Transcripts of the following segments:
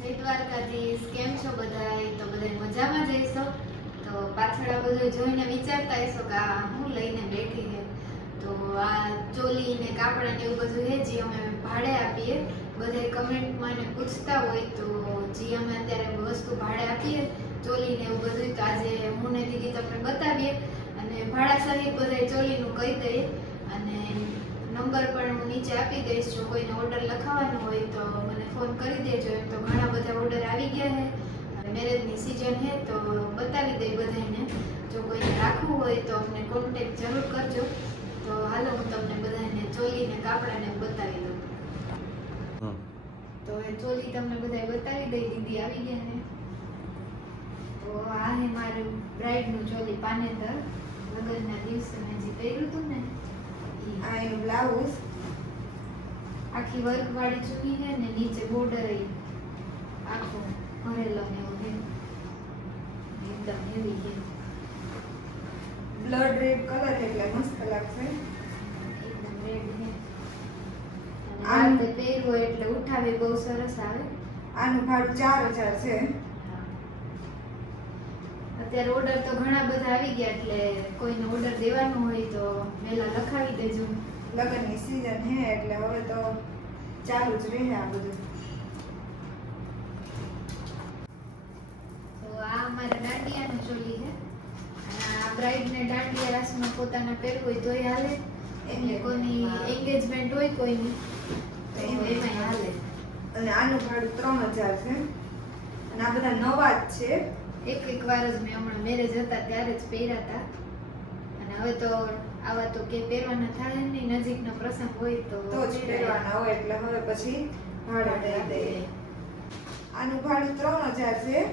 જય દ્વારકાધીશ. કેમ છો બધાય? તો બધાય મજામાં જઈશો. તો પાછળ આ બધું જોઈને વિચારતા હશો કે આ હું લઈને બેઠી છે. તો આ ચોલી ને કાપડા ને એવું બધું છે જે અમે ભાડે આપીએ. બધાય કમેન્ટમાં ને પૂછતા હોય તો જે અમે અત્યારે વસ્તુ ભાડે આપીએ ચોલી ને એવું બધું, તો આજે હું ને દીદી તમને બતાવીએ અને ભાડા સહિત બધાય ચોલીનું કહી દઈએ. અને નંબર પણ હું નીચે આપી દઈશ. જો કોઈને ઓર્ડર લખાવવાનો હોય તો મને ફોન કરી દેજો. એમ તો ઘણા બધા ઓર્ડર આવી ગયા છે, મેરેજની સિઝન છે તો બતાવી દઈ બધાને. જો કોઈને રાખવું હોય તો અમને કોન્ટેક્ટ જરૂર કરજો. તો હાલો હું તમને બધાને ચોલી ને કાપડા ને બતાવી દઉં. તો એ ચોલી તમને બધાય બતાવી દઈ. દીદી આવી ગયા છે. તો આ હે મારું બ્રાઇડનું ચોલી પાનેતર. લગ્નના દિવસે મેં જે પહેર્યું હતું ને, આ એનું બ્લાઉઝ આખી વર્ક વાળી ચૂની છે ને નીચે બોર્ડર આખો ભરેલો ને એવું છે. એકદમ હેવી છે, બ્લડ રેડ કલર એટલે મસ્ત લાગશે. એકદમ રેડ છે. અને આનું રાતે પહેરવો એટલે ઉઠાવે બહુ સરસ આવે. આનું ભાડું 4000 છે. અત્યારે ઓર્ડર તો ઘણા બધા આવી ગયા, એટલે કોઈને ઓર્ડર દેવાનો હોય તો વહેલા લખાવી દેજો. લગ્નની સીઝન હે એટલે હવે તો ચાલુ જ રહે આ બધું. તો આ અમારા દાંડિયાનું ચોલી છે. અને આ બ્રાઇડને દાંડિયા રાસમાં પોતાના પહેરવું હોય તોય હાલે, એટલે કોઈની એન્ગેજમેન્ટ હોય કોઈની તો એમાંય હાલે. અને આનું ભાડું 3000 છે. અને આ બધા નવા જ છે. એક વાર જ મેં હમણાં મેરેજ હતા ત્યારે જ પહેર્યા હતા. અને હવે તો આવા તો કે પહેરવાના થાય નહીં, નજીકનો પ્રસંગ હોય તો જ પહેરવાના હોય એટલે હવે પછી ભાડે દઈ દઈએ. આનું ભાડું 3000 છે.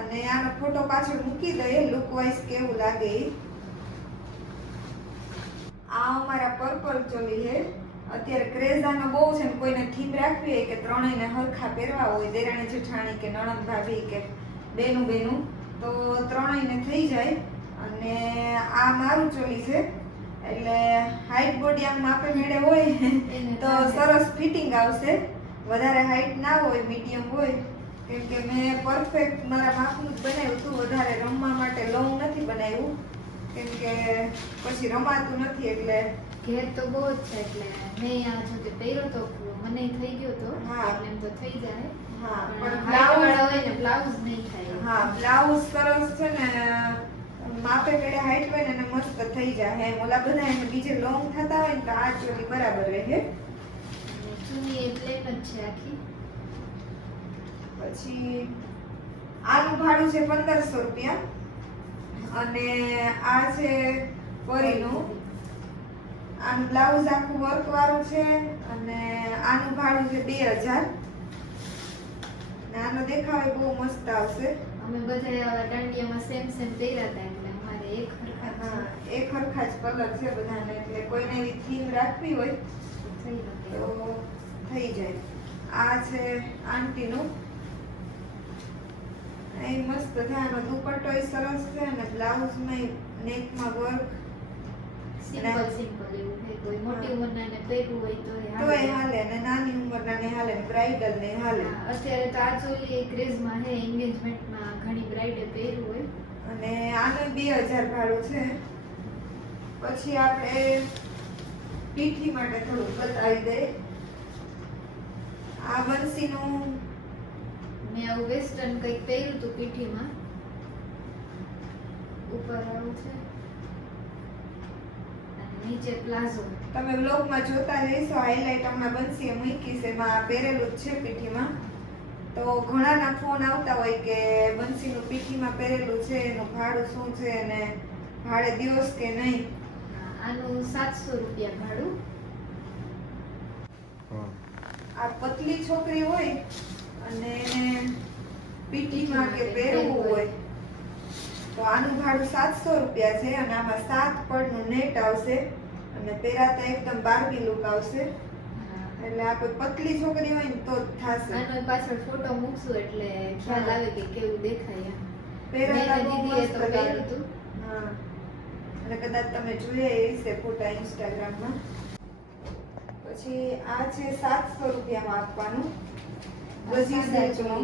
અને આનો ફોટો પાછળ મૂકી દઈએ લુક વાઇઝ કેવું લાગે ઈ. આ અમારા પર્પલ ચોલી છે. અત્યારે ક્રેઝ આનો બહુ છે ને કોઈને થીમ રાખવી હોય કે ત્રણેયને હરખા પહેરવા હોય, દેરાણી જેઠાણી કે નણંદ ભાભી કે બેનું તો ત્રણેયને થઈ જાય. અને આ મારું ચોલી છે એટલે હાઈટ બોડી આમ માપે મેળે હોય તો સરસ ફિટિંગ આવશે. વધારે હાઈટ ના હોય, મીડિયમ હોય. કેમ કે મેં પરફેક્ટ મારા માપનું જ બનાવ્યું હતું. વધારે રમવા માટે લોંગ નથી બનાવ્યું, કેમ કે પછી રમાતું નથી. એટલે ઘેર તો બહુ જ છે, એટલે મેં આ જો તે પહેર્યો તો મને થઈ ગયો તો હા. એટલે એમ તો થઈ જાય. હા, પણ પણ હાઈટ વાળા હોય ને બ્લાઉઝ નહીં થાય. હા, બ્લાઉઝ સરસ છે ને માપે મેળે હાઈટ હોય ને એને મસ્ત થઈ જાય. એમ ઓલા બધા એને બીજે લોંગ થતા હોય ને તો આ ચોલી બરાબર રહે. અને ચૂની એ પ્લેન જ છે આખી. પછી આનું ભાડું છે 1500 રૂપિયા. અને આ છે પરીનું. આનું બ્લાઉઝ આખું વર્ક વાળું છે. અને આનું ભાડું છે 2000. અને આનો દેખાવ બહુ મસ્ત આવશે. અમે બધા આવા દાંડિયામાં સેમ પહેર્યા હતા, એટલે અમારે એક હરખા હા, એક હરખા જ કલર છે બધાને. એટલે કોઈને એવી થીમ રાખવી હોય થઈ શકે. તો થઈ જાય. આ છે આંટીનું. એ મસ્ત છે. આનો દુપટ્ટોય સરસ છે અને બ્લાઉઝમાં નેકમાં વર્ક સિમ્પલ એવું છે. કોઈ મોટી ઉંમરના ને પહેરવું હોય તો તોય હાલે. અને નાની ઉંમરના ને હાલે, બ્રાઇડલ ને હાલે. અત્યારે તો આ ચોલી એક ક્રેઝમાં છે, એન્ગેજમેન્ટમાં ઘણી બ્રાઇડે પહેર્યું હોય. અને આનો 2000 ભાડું છે. પછી આપણે પીઠી માટે થોડું બતાવી દઈએ. આ બંસીનું મેં આવું વેસ્ટર્ન કંઈક પહેર્યું હતું પીઠીમાં. ઉપર આવું છે અને નીચે પ્લાઝો. તમે બ્લોગમાં જોતા જઈશો. હાઇલાઇટ હમણાં બંસીએ મૂકી છે, એમાં પહેરેલું જ છે પીઠીમાં. તો ઘણાના ફોન આવતા હોય કે બંસીનું પીઠીમાં પહેરેલું છે, એનું ભાડું શું છે અને ભાડે દિવસ કે નહીં. આનું 700 રૂપિયા ભાડું. આ પતલી છોકરી હોય અને એને પીઠીમાં કે પહેરવું હોય તો આનું ભાડું 700 રૂપિયા છે. અને આમાં 7 પડનું નેટ આવશે અને પહેરાતા એકદમ બાર્બી લુક આવશે. એટલે આ કોઈ પતલી છોકરી હોય ને તો જ થશે. આનો પાછળ ફોટો મૂકશું એટલે ખ્યાલ આવે કે કેવું દેખાય. પહેરાતા બહુ દીદીએ મસ્ત તો લાગે. પહેર્યું હતું. હા, અને કદાચ તમે જોયા એ છે ફોટા ઇન્સ્ટાગ્રામમાં. પછી આ છે 700 રૂપિયામાં આપવાનું. ગજી સિલ્કનો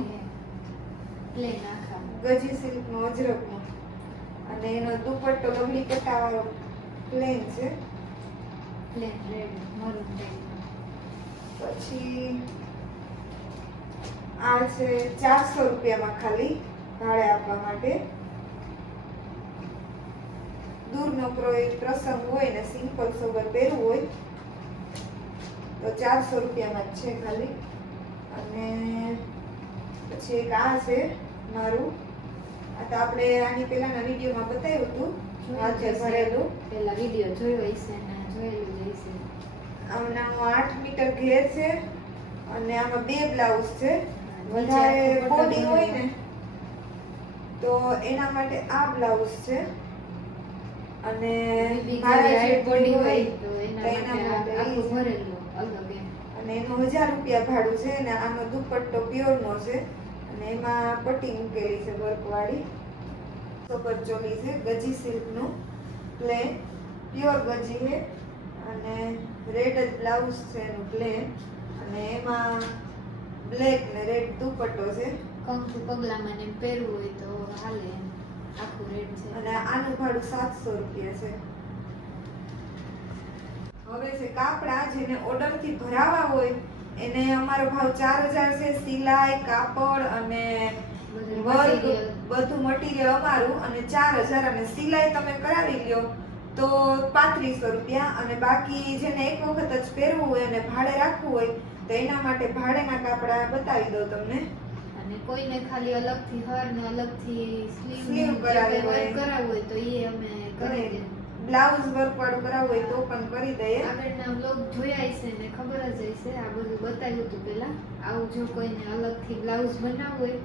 પ્લેન આખા ગજી સિલ્કનો અજરકનો અને એનો દુપટ્ટો લંબી પટ્ટાવાળો પ્લેન છે. Plane red maroon red. પછી આ છે 400 રૂપિયામાં ખાલી ભાડે આપવા માટે. દૂરનો કોઈ પ્રસંગ હોય ને સિમ્પલ સોબર પહેરવું હોય તો 400 રૂપિયામાં જ છે ખાલી. અને પછી એક આ છે મારું, આ તો આપણે આની પહેલાના વિડીયોમાં બતાવ્યું હતું, હાથે ભરેલું. પેલા વિડિયો જોયો હશે ને જોયેલું જ હશે. આમના 8 મીટર ઘેર છે અને આમાં 2 બ્લાઉઝ છે. વધારે બોડી હોય ને તો એના માટે આ બ્લાઉઝ છે અને મારા જે બોડી હોય તો તો એના માટે આખું ભરેલું અલગ એમ. અને એનું 1000 રૂપિયા ભાડું છે અને આનો દુપટ્ટો પ્યોરનો છે અને એમાં પટ્ટી મૂકેલી છે વર્કવાળી. સોબર ચોલી છે ગજી સિલ્કનું પ્લેન પ્યોર ગજી છે અને રેડ જ બ્લાઉઝ છે એનું પ્લેન અને એમાં બ્લેક ને રેડ દુપટ્ટો છે કંકુ પગલામાં ને પહેરવું હોય તો હાલે એમ. આખું રેડ છે. અને આનું ભાડું 700 રૂપિયા છે. હવે છે કાપડા જેને ઓર્ડર થી ભરાવા હોય એને અમારો ભાવ 4000 છે. સિલાઈ કાપડ અને વર્ક બધું મટીરિયલ અમારું અને 4000 અને સિલાઈ તમે કરાવી લ્યો તો 3500 રૂપિયા અને બાકી જેને એક વખત જ પહેરવું હોય અને ભાડે રાખવું હોય તો એના માટે ભાડેના કાપડા બતાવી દઉં તમને. અને કોઈને ખાલી અલગથી હર ને અલગથી Sleeve સ્લીવ કરાવવી હોય. કરાવવું હોય તો એ અમે કરી દઈએ. બ્લાઉઝ વર્ક વાળું કરાવવું હોય તો પણ કરી દઈએ. આગળના વ્લોગ જોયા હશે ને ખબર જ હશે. આ બધું બતાવ્યું હતું પેલા. આવું જો કોઈને અલગથી બ્લાઉઝ બનાવવું હોય,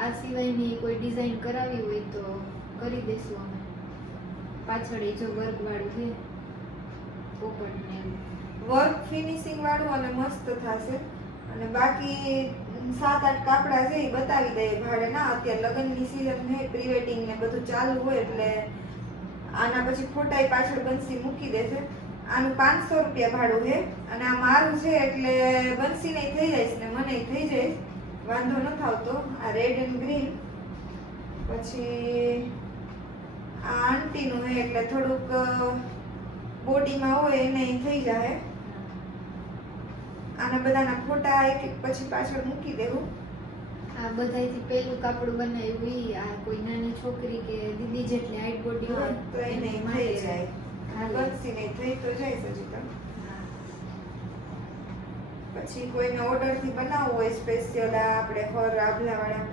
આ સિવાયની કોઈ ડિઝાઇન કરાવી હોય તો કરી દેશું અમે. પાછળ એ જો વર્ક વાળું છે પોપટ ને એવું. વર્ક ફિનિશિંગ વાળું અને મસ્ત થશે. અને બાકી 7-8 કાપડા છે એ બતાવી દઈએ ભાડે. ના અત્યારે લગ્નની સીઝન છે, પ્રી વેડિંગ ને બધું ચાલુ હોય એટલે આના પછી ફોટા પાછળ બંસી મૂકી દેશે. આનું 500 રૂપિયા ભાડું છે અને આ મારું છે એટલે બંસી નહીં થઈ જાય ને મને થઈ જાય, વાંધો ન આવતો. આ રેડ એન્ડ ગ્રીન. પછી આ આંટીનું છે એટલે થોડુંક બોડીમાં હોય એને થઈ જાય. આના બધાના ફોટા એક એક પછી પાછળ મૂકી દેવું. આ બધાયથી પેલું કાપડ બનાવ્યું ઈ આ કોઈ નાની છોકરી કે દીદી જેટલી હાઈટ બોડી હોય તો એને થઈ જાય. હાલે. બંસી નહીં થઈ તો જાય હજી તો. હા. પછી કોઈને ઓર્ડર થી બનાવવું હોય સ્પેશિયલ આપણે હર આભલાવાળા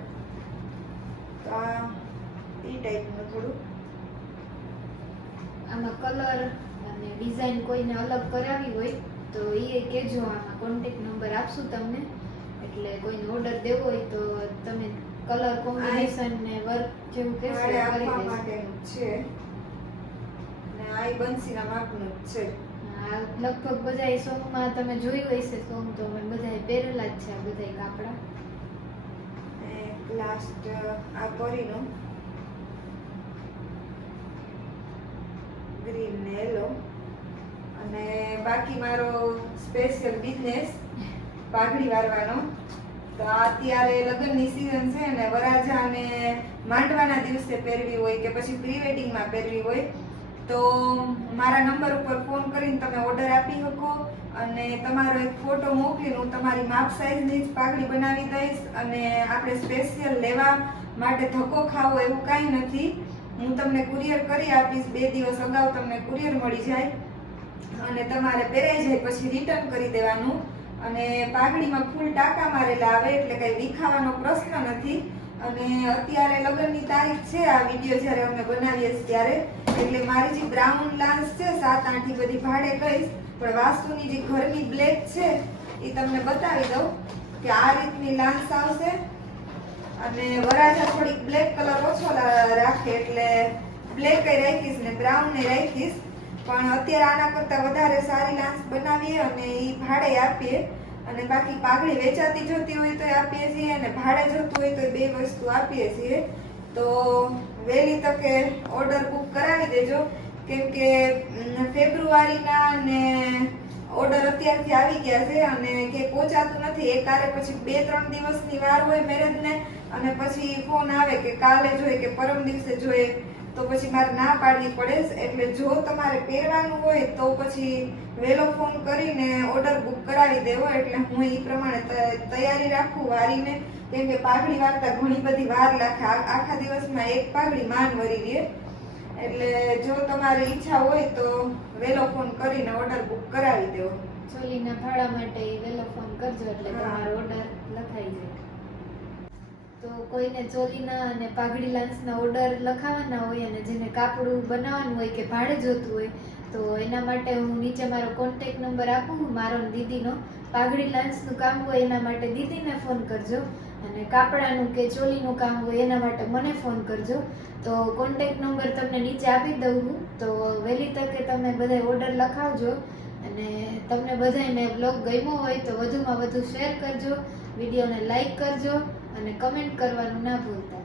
તો આ એ ટાઈપનું થોડું. આમાં કલર અને ડિઝાઇન કોઈને અલગ કરાવી હોય તો એ કહેજો. આમાં કોન્ટેક્ટ નંબર આપશું તમને એટલે કોઈને ઓર્ડર દેવો હોય તો તમે કલર કોમ્બિનેશન ને વર્ક જેવું કહેશો ભાડે કરી આપવા દેશું. માટેનું છે અને આ ઈ બંસીના માપનું જ છે. આ લગભગ બધા સોંગમાં તમે જોયું હશે. સોંગ તો અમે બધાએ પહેરેલા જ છે આ બધા કાપડા. લાસ્ટ આ પરીનું ગ્રીન ને યલો. અને બાકી મારો સ્પેશિયલ બિઝનેસ પાઘડી વારવાનો. તો આ અત્યારે લગ્નની સીઝન છે ને વરાજા અને માંડવાના દિવસે પહેરવી હોય કે પછી પ્રી વેડિંગમાં પહેરવી હોય તો મારા નંબર ઉપર ફોન કરીને તમે ઓર્ડર આપી શકો અને તમારો એક ફોટો મોકલીને હું તમારી માપ સાઈઝની જ પાઘડી બનાવી દઈશ. અને આપણે સ્પેશિયલ લેવા માટે ધક્કો ખાવો એવું કાંઈ નથી. હું તમને કુરિયર કરી આપીશ. 2 દિવસ અગાઉ તમને કુરિયર મળી જાય અને તમારે પહેરાઈ જાય પછી રિટર્ન કરી દેવાનું. અને પાઘડીમાં ફૂલ ટાંકા મારેલા આવે એટલે કઈ વિખાવાનો પ્રશ્ન નથી. અને અત્યારે લગ્નની તારીખ છે આ વિડીયો જ્યારે અમે બનાવીએ છીએ ત્યારે એટલે મારી જે બ્રાઉન લાન્સ છે 7-8 બધી ભાડે કહીશ પણ વાસ્તુની જે ઘરની બ્લેક છે એ તમને બતાવી દઉં કે આ રીતની લાન્સ આવશે. અને વરાજા થોડીક બ્લેક કલર ઓછો રાખે એટલે બ્લેક રાખીશ ને બ્રાઉન ને રાખીશ. પણ અત્યારે આના કરતાં વધારે સારી લાન્સ બનાવીએ અને એ ભાડે આપીએ. અને બાકી પાઘડી વેચાતી જોતી હોય તો આપીએ છીએ અને ભાડે જોતું હોય તો 2 વસ્તુ આપીએ છીએ. તો વહેલી તકે ઓર્ડર બુક કરાવી દેજો કેમ કે ફેબ્રુઆરીના ને ઓર્ડર અત્યારથી આવી ગયા છે અને કે પહોંચાતું નથી. એ કારે પછી 2-3 દિવસની વાર હોય મેરેજને અને પછી ફોન આવે કે કાલે જોઈએ કે પરમ દિવસે જોઈએ, તો પછી મારે ના પાડવી પડે. એટલે જો તમારે પહેરવાનું હોય તો પછી વહેલો ફોન કરીને ઓર્ડર બુક કરાવી દેવો. એટલે હું એ પ્રમાણે તૈયારી રાખું વારીને, કેમ કે પાઘડી વારતા ઘણી બધી વાર લાગે. આખા દિવસમાં એક પાઘડી માંડ વરી રહે. એટલે જો તમારી ઈચ્છા હોય તો વહેલો ફોન કરીને ઓર્ડર બુક કરાવી દેવો. ચોલીના ભાડા માટે વહેલો ફોન કરજો એટલે હા. તમારો ઓર્ડર લખાઈ જાય. તો કોઈને ચોલીના અને પાઘડી લાન્સના ઓર્ડર લખાવવાના હોય અને જેને કાપડું બનાવવાનું હોય કે ભાડે જોતું હોય તો એના માટે હું નીચે મારો કોન્ટેક્ટ નંબર આપું, મારો ને દીદીનો. પાઘડી લાન્સનું કામ હોય એના માટે દીદીને ફોન કરજો અને કાપડાનું કે ચોલીનું કામ હોય એના માટે મને ફોન કરજો. તો કોન્ટેક્ટ નંબર તમને નીચે આપી દઉં હું. તો વહેલી તકે તમે બધા ઓર્ડર લખાવજો અને તમને બધાને બ્લોગ ગમ્યો હોય તો વધુમાં વધુ શેર કરજો, વિડીયોને લાઈક કરજો અને કમેન્ટ કરવાનું ના ભૂલતા.